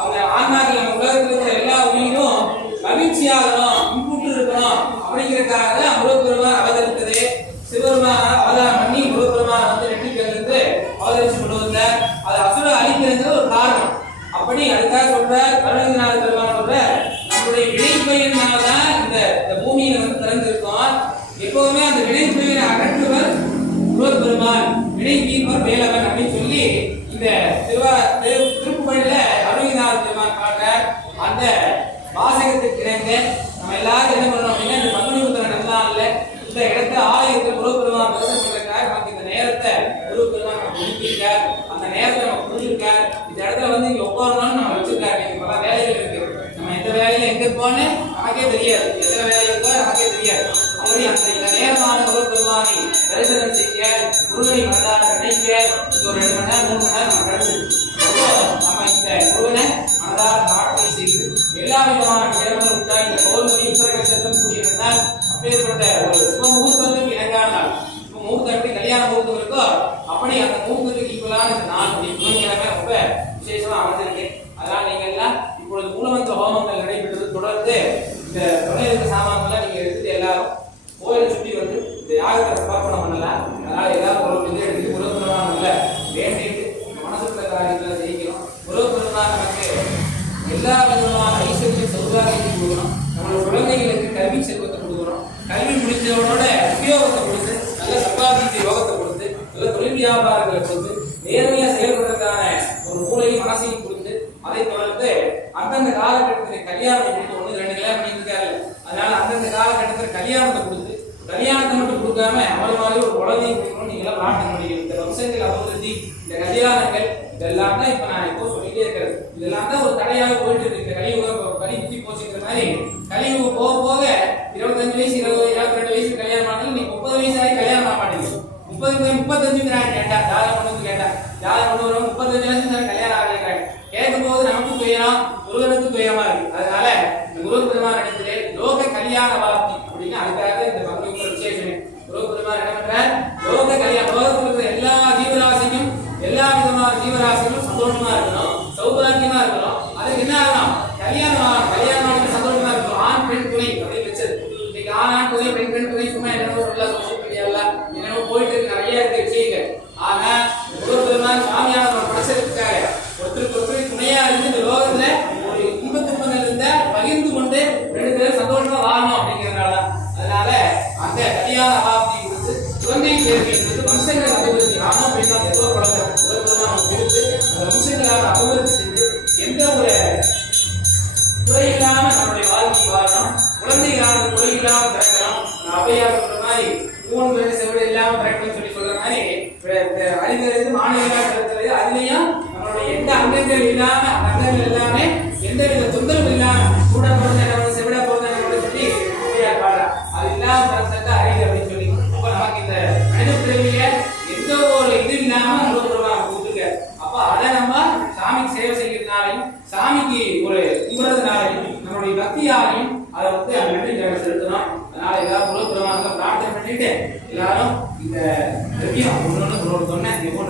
அவங்க ஆன்மாக்கள் நம்ம உலகத்தில் இருக்கிற எல்லா உயிரும் மகிழ்ச்சியாகணும், இன்புற்று இருக்கணும் அப்படிங்கிறதுக்காக முருகப்பெருமான் அவதரித்தது. சிவபெருமான அவதாரம் பண்ணி முருகப்பெருமான் வந்து நெற்றிக்கல்லிருந்து அவதரிச்சு கொண்டு வந்தார். அது அசுர அழிக்கிறது ஒரு காரணம். அப்படி அதுக்காக சொல்ற கருணகிரிநாத பெருமான் சொல்ற நம்மளுடைய வினைப்பயினால்தான் இந்த பூமியில வந்து பிறந்திருக்கோம். எப்பவுமே அந்த வினைப்பயிரை அகற்றுவர் முருகப்பெருமான், வினை தீர்ப்பர் வேலவன் அப்படின்னு சொல்லி இந்த திருப்புகழில கருணகிரிநாத பெருமான் காட்டுற அந்த வாசகத்துக்கு இணைந்து நம்ம எல்லாரும் என்ன பண்ணணும் அப்படின்னா, இந்த பங்குனி உத்திர நன்னாள்ல இந்த இடத்துல ஆலயத்தில் முருகப்பெருமான் தரிசனம் பண்றதுக்காக நமக்கு இந்த நேரத்தை முருகப்பெருமான் நமக்கு கொடுத்திருக்கார். அந்த நேரத்தை நம்ம புரிஞ்சிருக்கார். இந்த இடத்துல வந்து இங்க உட்காரணும்னு நம்ம வச்சிருக்காரு. நீங்க பல வேலைகள் இருக்கு. நம்ம எந்த வேலையில எங்க இருப்போம்னு நமக்கே தெரியாது, எத்தனை வேலை இருக்கோ நமக்கே தெரியாது. அப்படி அந்த நேரமான முருகப்பெருமானை தரிசனம் செய்ய, முருகனை மனதார நினைக்க ஒரு 2 மணி நேரம் 3 மணி நேரம் நம்ம கிடைச்சிருக்கு. நம்ம இந்த முருகனை மனதார பிரார்த்தனை செய்து எல்லா விதமான நேரங்களும் விட்டா இந்த பௌர்ணமி உத்தரகட்சத்திரம் கூடியிருந்தால் அப்பேற்பட்ட ஒரு சுப முகூர்த்தத்துக்கு இணங்கான நாள். முகூர்த்தம் எப்படி கல்யாண முகூர்த்தம் இருக்கோ அப்படி அந்த முகூர்த்தத்துக்கு ஈக்குவலான இந்த நாள் புதன்கிழமை ரொம்ப விசேஷமா அமைஞ்சிருக்கு. அதனால நீங்க எல்லாம் இப்பொழுது மூலமந்திர ஹோமங்கள் நடைபெற்றது. தொடர்ந்து இந்த தொழிலுக்கு சாமான்களை நீங்க எடுத்துட்டு எல்லாரும் கோயிலை சுற்றி வந்து இந்த யாகத்தை சமர்ப்பணம் பண்ணலாம். அதனால எல்லாரும் ஒரு இது எடுத்து முருகப்பெருமான் வேண்டிட்டு மனசுக்குள்ள காரியங்களை ஜெயிக்கணும். முருகப்பெருமான் நமக்கு எல்லா விதமான ஐஸ்வர்யம் சௌபாகியத்தை கொடுக்கணும். நம்மளோட குழந்தைகளுக்கு கல்வி செல்வத்தை கொடுக்கணும். கல்வி முடிச்சவனோட உபயோகத்தை கொடுத்து நல்ல சம்பாதித்த யோகத்தை கொடுத்து நல்ல தொழில் வியாபாரங்களை கொடுத்து நேர்மையா செயல்படுறதுக்கான ஒரு மூளையும் மனசையும் கொடுத்து அதை தொடர்ந்து அந்தந்த காலகட்டத்தில் கல்யாணத்தை கொடுத்து 1-2 கல்யாணம் பண்ணியிருக்காரு. அதனால அந்தந்த காலகட்டத்தில் கல்யாணத்தை கொடுத்து கல்யாணத்தை மட்டும் கொடுக்காம அவளை மாதிரி ஒரு குழந்தையும் கொடுக்கணும். நீங்க எல்லாம் பிரார்த்தனை பண்ணிக்கணும். இந்த வம்சங்கள் அபிவிருத்தி, இந்த கல்யாணங்கள் இதெல்லாம் தான் இப்ப நான் இப்போ சொல்லிட்டே இருக்கிறது. இதெல்லாம் தான் ஒரு தடையாக போயிட்டு இருக்கு. இந்த கலியுகம் கலி புத்தி போச்சுங்கிற மாதிரி கலியுகம் போக போக 25 வயசு 22 வயசு கல்யாணம் பண்ணாலும் நீங்க 30 வயசு ஆகி கல்யாணம் பண்ண மாட்டேங்குது. 35 கேட்டா ஜாதகம் கொண்டு கேட்டா ஜாதகம் கொண்டு வரும் 35 வயசு கல்யாணம் ஆகிறாங்க. கேட்கும் போது நமக்கு துயரம், முருகனுக்கு துயரமா இருக்கு. அதனால இந்த முருகப்பெருமான் இடத்திலே லோக கல்யாண வார்த்தை அப்படின்னு அதுக்காக இந்த பங்குனி உத்திர விசேஷமே முருகப்பெருமான் என்ன பண்றார், லோக கல்யாணம் லோகத்தில் இருக்கிற எல்லா ஜீவராசிக்கும் எல்லா விதமான ஜீவராசிகளும் சந்தோஷமா இருக்கணும், சௌபாகியமா இருக்கணும். அதுக்கு என்ன ஆகணும், கல்யாணம் சந்தோஷமா இருக்கணும். ஆண் பெண் துணை அப்படின்னு வச்சது. இன்னைக்கு ஆண் துணை பெண் துணை சும்மா என்னவோ சோசியல் மீடியால என்னவோ போயிட்டு இருக்கு, நிறைய இருக்கு விஷயங்கள். ஆனா முருகப்பெருமான் சாமியான படைச்சதுக்காக ஒருத்தருக்கு துணையா இருந்து இந்த லோகத்துல ஒரு இன்பத்துப்பங்கள் இருந்த பகிர்ந்து கொண்டு 2 பேரும் சந்தோஷமா வாழணும் அப்படிங்கிறதுனால. அதனால அந்த கல்யாண அபாப்தி கொடுத்து குழந்தை சேர்க்கை கொடுத்து வம்சங்கள் அபிவிருத்தி ஆணும் பெண்ணா ஏதோ குழந்தை கொடுத்து அந்த வம்சங்களான அபிவிருத்தி செஞ்சு எந்த ஒரு குறையில்லாம நம்முடைய வாழ்க்கை வாழணும். குழந்தைகளான குறையில்லாம பிறக்கணும். அவையார் சொல்ற மாதிரி 3 பேர் செவிட இல்லாம பிறக்கணும்னு சொல்லி சொல்ற மாதிரி அறிஞருக்கு மாணவியாக பிறக்கிறது. அதுலயும் நம்மளுடைய எந்த அங்கங்கள் இல்லாம அங்கங்கள் எல்லாமே எந்த வித தொந்தரவு இல்லாம கூட பிறந்த செவிட பிறந்த சொல்லி அது இல்லாம பிறந்த அறிவு அப்படின்னு சொல்லி இப்ப நமக்கு இந்த மனித பிறவிய எந்த ஒரு இது இல்லாம முருகப்பெருமான் கொடுத்துருக்க. அப்ப அதை நம்ம சாமிக்கு சேவை செய்யறதுனாலையும் சாமிக்கு ஒரு கும்பிடுறதுனாலையும் நம்மளுடைய பக்தியாலையும் அதை வந்து அந்த நன்றி செலுத்தணும். அதனால எல்லாரும் முருகப்பெருமானுக்கு பிரார்த்தனை பண்ணிட்டு எல்லாரும் இந்த ஒன்னொன்னு சொன்னேன்.